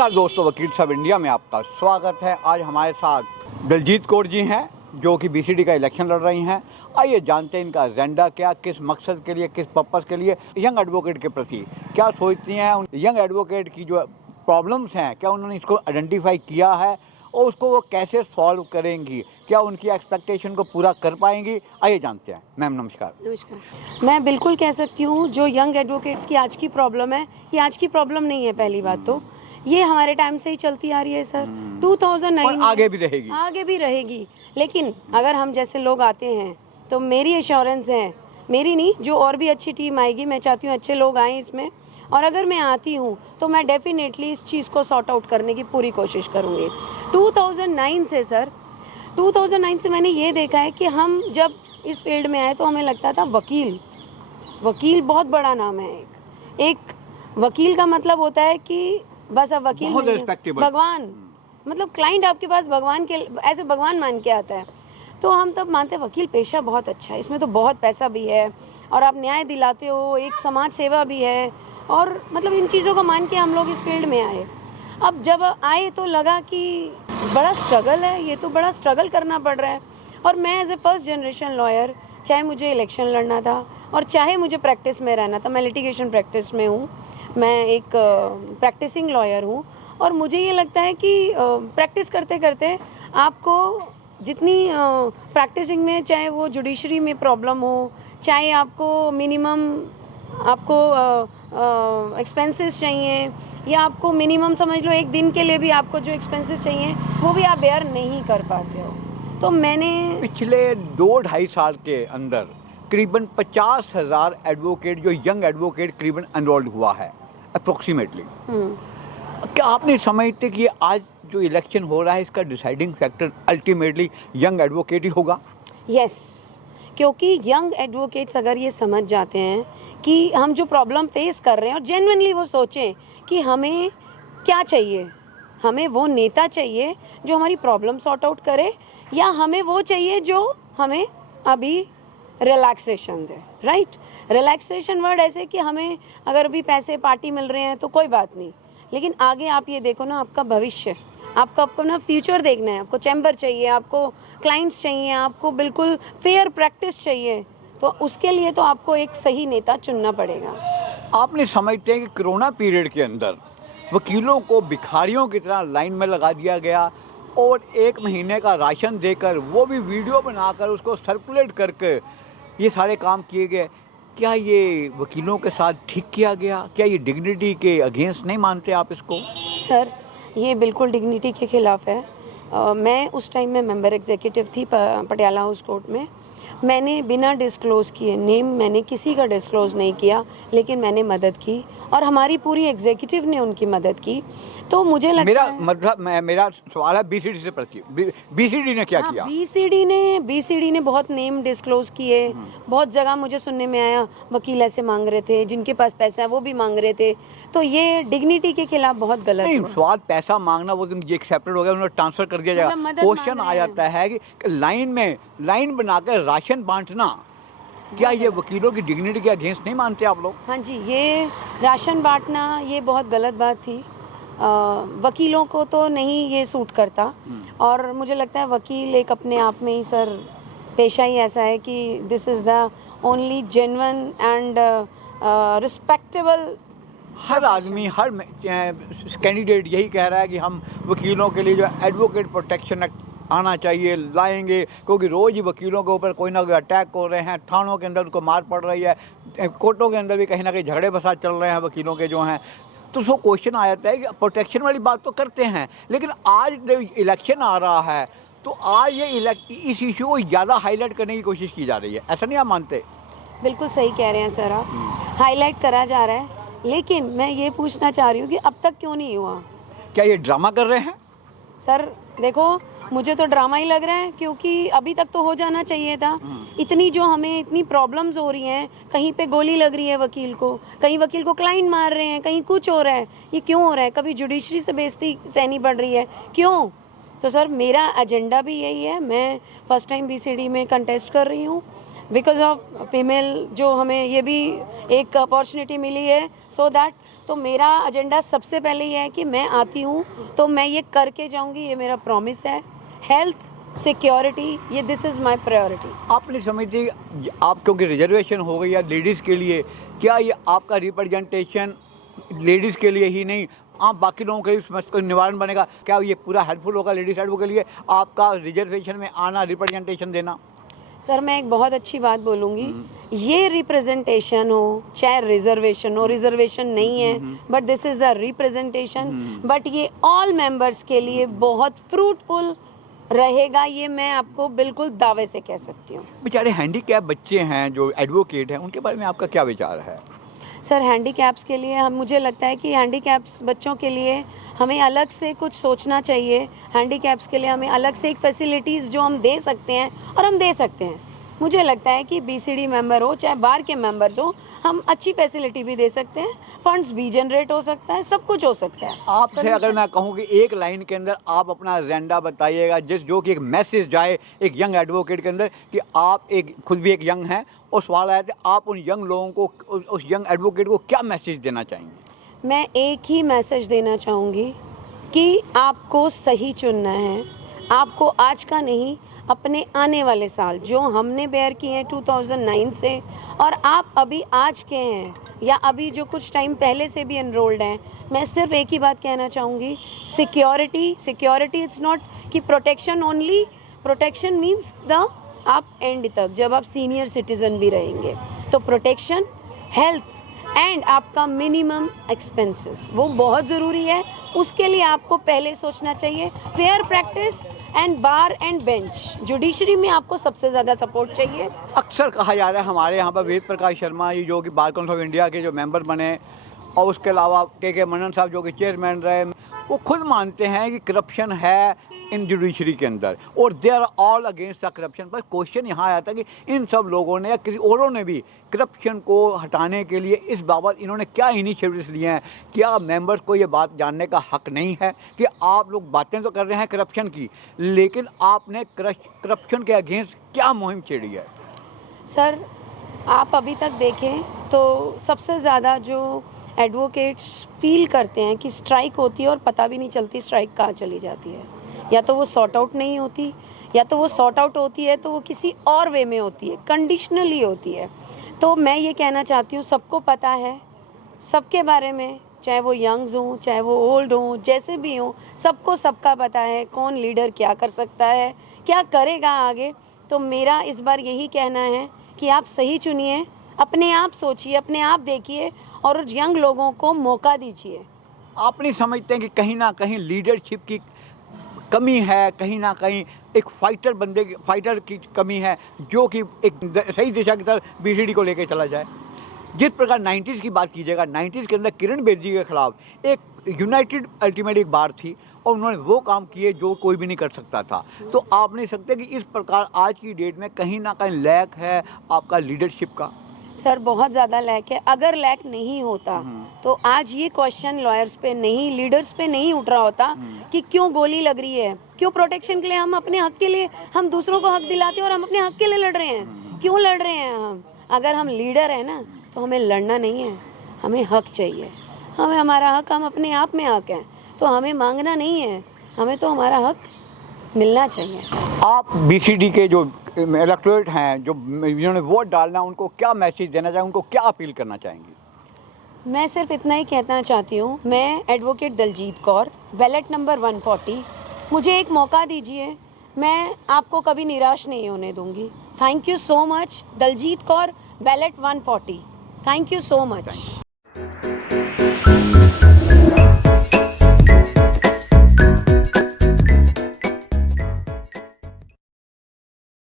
नमस्कार दोस्तों, वकील साहब इंडिया में आपका स्वागत है। आज हमारे साथ दलजीत कौर जी हैं जो कि बीसीडी का इलेक्शन लड़ रही हैं। आइए जानते हैं इनका एजेंडा क्या, किस मकसद के लिए, किस पर्पस के लिए, यंग एडवोकेट के प्रति क्या सोचती हैं। यंग एडवोकेट की जो प्रॉब्लम्स हैं क्या उन्होंने इसको आइडेंटिफाई किया है और उसको वो कैसे सॉल्व करेंगी, क्या उनकी एक्सपेक्टेशन को पूरा कर पाएंगी। आइए जानते हैं। मैम नमस्कार। नमस्कार। मैं बिल्कुल कह सकती हूँ जो यंग एडवोकेट्स की आज की प्रॉब्लम है, ये आज की प्रॉब्लम नहीं है। पहली बात तो ये हमारे टाइम से ही चलती आ रही है सर, 2009 और आगे भी रहेगी। लेकिन अगर हम जैसे लोग आते हैं तो मेरी एश्योरेंस है, मेरी नहीं, जो और भी अच्छी टीम आएगी, मैं चाहती हूँ अच्छे लोग आएँ इसमें। और अगर मैं आती हूँ तो मैं डेफिनेटली इस चीज़ को सॉर्ट आउट करने की पूरी कोशिश करूँगी। 2009 से सर, 2009 से मैंने ये देखा है कि हम जब इस फील्ड में आए तो हमें लगता था वकील बहुत बड़ा नाम है। एक वकील का मतलब होता है कि बस अब वकील नहीं, भगवान, मतलब क्लाइंट आपके पास भगवान के ऐसे भगवान मान के आता है। तो हम तब मानते हैं वकील पेशा बहुत अच्छा है, इसमें तो बहुत पैसा भी है और आप न्याय दिलाते हो, एक समाज सेवा भी है, और मतलब इन चीज़ों को मान के हम लोग इस फील्ड में आए। अब जब आए तो लगा कि बड़ा स्ट्रगल है, ये तो बड़ा स्ट्रगल करना पड़ रहा है। और मैं as a first generation lawyer, चाहे मुझे इलेक्शन लड़ना था और चाहे मुझे प्रैक्टिस में रहना था, मैं लिटिगेशन प्रैक्टिस में हूँ, मैं एक प्रैक्टिसिंग लॉयर हूँ। और मुझे ये लगता है कि प्रैक्टिस करते करते आपको जितनी प्रैक्टिसिंग में, चाहे वो जुडिशरी में प्रॉब्लम हो, चाहे आपको मिनिमम आपको एक्सपेंसेस चाहिए, या आपको मिनिमम समझ लो एक दिन के लिए भी आपको जो एक्सपेंसेस चाहिए वो भी आप बेयर नहीं कर पाते हो। तो मैंने पिछले 2-2.5 साल के अंदर करीबन 50,000 एडवोकेट, जो यंग एडवोकेट करीबन एनरोल्ड हुआ है अप्रोक्सीमेटली। क्या आपने समझते कि आज जो इलेक्शन हो रहा है इसका deciding factor ultimately young advocate ही होगा? यस, क्योंकि यंग एडवोकेट्स अगर ये समझ जाते हैं कि हम जो प्रॉब्लम फेस कर रहे हैं और जेन्युइनली वो सोचें कि हमें क्या चाहिए, हमें वो नेता चाहिए जो हमारी प्रॉब्लम सॉर्ट आउट करे, या हमें वो चाहिए जो हमें अभी रिलैक्सेशन दे। राइट, रिलैक्सेशन वर्ड ऐसे कि हमें अगर अभी पैसे पार्टी मिल रहे हैं तो कोई बात नहीं, लेकिन आगे आप ये देखो ना, आपका भविष्य, आपको अपना फ्यूचर देखना है, आपको चैम्बर चाहिए, आपको क्लाइंट्स चाहिए, आपको बिल्कुल फेयर प्रैक्टिस चाहिए, तो उसके लिए तो आपको एक सही नेता चुनना पड़ेगा। आपने समझते हैं कि कोरोना पीरियड के अंदर वकीलों को भिखारियों की तरह लाइन में लगा दिया गया और 1 महीने का राशन देकर, वो भी वीडियो बनाकर उसको सर्कुलेट करके ये सारे काम किए गए। क्या ये वकीलों के साथ ठीक किया गया? क्या ये डिग्निटी के अगेंस्ट नहीं मानते आप इसको? सर, ये बिल्कुल डिग्निटी के खिलाफ है। मैं उस टाइम में मेंबर एग्जीक्यूटिव थी पटियाला हाउस कोर्ट में। मैंने बिना डिस्क्लोज़ किए, नेम मैंने किसी का डिस्क्लोज़ नहीं किया, लेकिन मैंने मदद की और हमारी पूरी एग्जीक्यूटिव ने उनकी मदद की। तो मुझे लगता है मेरा सवाल है बीसीडी से प्रति, बीसीडी ने क्या किया? बीसीडी ने बहुत नेम डिस्क्लोज़ किए। बहुत जगह मुझे सुनने में आया वकील ऐसे मांग रहे थे, जिनके पास पैसा है वो भी मांग रहे थे। तो ये डिग्निटी के खिलाफ बहुत गलत है। सवाल पैसा मांगना वो ये एक्सेप्टेड हो गया, उन्होंने ट्रांसफर कर दिया जाएगा। क्वेश्चन आ जाता है कि लाइन बनाकर राशन बांटना, क्या ये वकीलों की डिग्निटी के अगेंस्ट नहीं मानते आप लोग? हाँ जी, ये राशन बांटना ये बहुत गलत बात थी। वकीलों को तो नहीं ये सूट करता, और मुझे लगता है वकील एक अपने आप में ही सर पेशा ही ऐसा है कि this is the only genuine and respectable. हर आदमी, हर कैंडिडेट यही कह रहा है कि हम वकीलों के लिए जो एडवोकेट प्रोटेक्शन एक्ट आना चाहिए, लाएंगे, क्योंकि रोज़ ही वकीलों के ऊपर कोई ना कोई अटैक हो रहे हैं, थानों के अंदर उनको मार पड़ रही है, कोर्टों के अंदर भी कहीं ना कहीं झगड़े फसाद चल रहे हैं वकीलों के जो हैं। तो वो क्वेश्चन आ जाता है कि प्रोटेक्शन वाली बात तो करते हैं, लेकिन आज जब इलेक्शन आ रहा है तो आज ये इस इशू को ज़्यादा हाईलाइट करने की कोशिश की जा रही है। ऐसा नहीं आप मानते? बिल्कुल सही कह रहे हैं सर आप, हाईलाइट करा जा रहा है, लेकिन मैं ये पूछना चाह रही हूँ कि अब तक क्यों नहीं हुआ? क्या ये ड्रामा कर रहे हैं? सर देखो, मुझे तो ड्रामा ही लग रहा है, क्योंकि अभी तक तो हो जाना चाहिए था। इतनी जो हमें इतनी प्रॉब्लम्स हो रही हैं, कहीं पे गोली लग रही है वकील को, कहीं वकील को क्लाइंट मार रहे हैं, कहीं कुछ हो रहा है, ये क्यों हो रहा है? कभी जुडिशरी से बेइज्जती सहनी पड़ रही है, क्यों? तो सर मेरा एजेंडा भी यही है। मैं फर्स्ट टाइम बीसीडी में कंटेस्ट कर रही हूँ। बिकॉज ऑफ फीमेल जो हमें ये भी एक अपॉर्चुनिटी मिली है, सो दैट तो मेरा एजेंडा सबसे पहले ये है कि मैं आती हूँ तो मैं ये करके जाऊँगी, ये मेरा प्रॉमिस है। हेल्थ, सिक्योरिटी, ये दिस इज़ माई प्रायोरिटी। आप नहीं समझते आप क्योंकि रिजर्वेशन हो गई है लेडीज़ के लिए, क्या ये आपका रिप्रेजेंटेशन लेडीज़ के लिए ही नहीं आप बाकी लोगों के लिए समस्या का निवारण बनेगा? क्या ये पूरा हेल्पफुल होगा लेडीज एडवोकेट के लिए आपका रिजर्वेशन में आना, रिप्रेजेंटेशन देना? सर मैं एक बहुत अच्छी बात बोलूँगी, ये रिप्रेजेंटेशन हो चाहे रिजर्वेशन हो, रिजर्वेशन नहीं है but this is the representation, but ये ऑल मेंबर्स के लिए बहुत फ्रूटफुल रहेगा, ये मैं आपको बिल्कुल दावे से कह सकती हूँ। बेचारे हैंडीकैप बच्चे हैं जो एडवोकेट हैं, उनके बारे में आपका क्या विचार है? सर हैंडीकैप्स के लिए मुझे लगता है कि हैंडीकैप्स बच्चों के लिए हमें अलग से कुछ सोचना चाहिए। हैंडीकैप्स के लिए हमें अलग से एक फैसिलिटीज़ जो हम दे सकते हैं और हम दे सकते हैं। मुझे लगता है कि बीसीडी मेंबर हो चाहे बार के मेंबर्स हो, हम अच्छी फैसिलिटी भी दे सकते हैं, फंड्स भी जनरेट हो सकता है, सब कुछ हो सकता है। आपसे अगर मैं कहूँ कि एक लाइन के अंदर आप अपना एजेंडा बताइएगा जो कि एक मैसेज जाए एक यंग एडवोकेट के अंदर कि आप एक खुद भी एक यंग हैं, और सवाल आया कि आप उन यंग लोगों को, उस यंग एडवोकेट को क्या मैसेज देना चाहेंगे? मैं एक ही मैसेज देना चाहूँगी कि आपको सही चुनना है। आपको आज का नहीं, अपने आने वाले साल जो हमने बेयर किए हैं 2009 से, और आप अभी आज के हैं या अभी जो कुछ टाइम पहले से भी एनरोल्ड हैं, मैं सिर्फ एक ही बात कहना चाहूँगी, सिक्योरिटी इट्स नॉट कि protection only, protection means the आप एंड तक जब आप सीनियर सिटीज़न भी रहेंगे तो प्रोटेक्शन, हेल्थ एंड आपका मिनिमम एक्सपेंसेस वो बहुत ज़रूरी है। उसके लिए आपको पहले सोचना चाहिए। Fair practice and bar and bench, judiciary में आपको सबसे ज़्यादा सपोर्ट चाहिए। अक्सर कहा जा रहा है हमारे यहाँ पर वेद प्रकाश शर्मा जी जो कि बार काउंसिल ऑफ इंडिया के जो मेंबर बने, और उसके अलावा के मनन साहब जो कि चेयरमैन रहे, वो खुद मानते हैं कि करप्शन है इन जुडिशरी के अंदर और they are all against the corruption. पर क्वेश्चन यहाँ आता है कि इन सब लोगों ने या किसी औरों ने भी करप्शन को हटाने के लिए इस बाबत इन्होंने क्या इनिशिएटिव्स लिए हैं? क्या मेंबर्स को ये बात जानने का हक नहीं है कि आप लोग बातें तो कर रहे हैं करप्शन की, लेकिन आपने करप्शन के अगेंस्ट क्या मुहिम छेड़ी है? सर आप अभी तक देखें तो सबसे ज़्यादा जो एडवोकेट्स फील करते हैं कि स्ट्राइक होती है और पता भी नहीं चलती स्ट्राइक कहाँ चली जाती है, या तो वो सॉर्ट आउट नहीं होती, या तो वो सॉर्ट आउट होती है तो वो किसी और वे में होती है, कंडीशनली होती है। तो मैं ये कहना चाहती हूँ, सबको पता है सबके बारे में, चाहे वो यंग्स हों चाहे वो ओल्ड हों, जैसे भी हों, सबको सबका पता है कौन लीडर क्या कर सकता है, क्या करेगा आगे। तो मेरा इस बार यही कहना है कि आप सही चुनिए, अपने आप सोचिए, अपने आप देखिए और यंग लोगों को मौका दीजिए। आप नहीं समझते हैं कि कहीं ना कहीं लीडरशिप की कमी है, कहीं ना कहीं एक फाइटर की कमी है जो कि एक सही दिशा की तरफ बीसीडी को लेकर चला जाए? जिस प्रकार 90s की बात कीजिएगा, 90s के अंदर किरण बेदी के खिलाफ एक यूनाइटेड अल्टीमेट एक बार थी और उन्होंने वो काम किए जो कोई भी नहीं कर सकता था। तो आप नहीं सकते कि इस प्रकार आज की डेट में कहीं ना कहीं लैक है आपका लीडरशिप का? सर बहुत ज़्यादा लैक है। अगर लैक नहीं होता तो आज ये क्वेश्चन लॉयर्स पे नहीं, लीडर्स पे नहीं उठ रहा होता कि क्यों गोली लग रही है, क्यों प्रोटेक्शन के लिए हम अपने हक के लिए हम दूसरों को हक दिलाते हैं और हम अपने हक के लिए लड़ रहे हैं, क्यों लड़ रहे हैं हम? अगर हम लीडर हैं ना तो हमें लड़ना नहीं है, हमें हक चाहिए, हमें हमारा हक, हम अपने आप में हक हैं, तो हमें मांगना नहीं है, हमें तो हमारा हक मिलना चाहिए। आप बीसीडी के जो इलेक्टोरेट हैं जो जिन्होंने वोट डालना, उनको क्या मैसेज देना चाहेंगे, उनको क्या अपील करना चाहेंगी? मैं सिर्फ इतना ही कहना चाहती हूँ, मैं advocate Daljeet Kaur, ballot number 140, मुझे एक मौका दीजिए, मैं आपको कभी निराश नहीं होने दूंगी। Thank you so much. Daljeet Kaur, ballot 140। Thank you so much.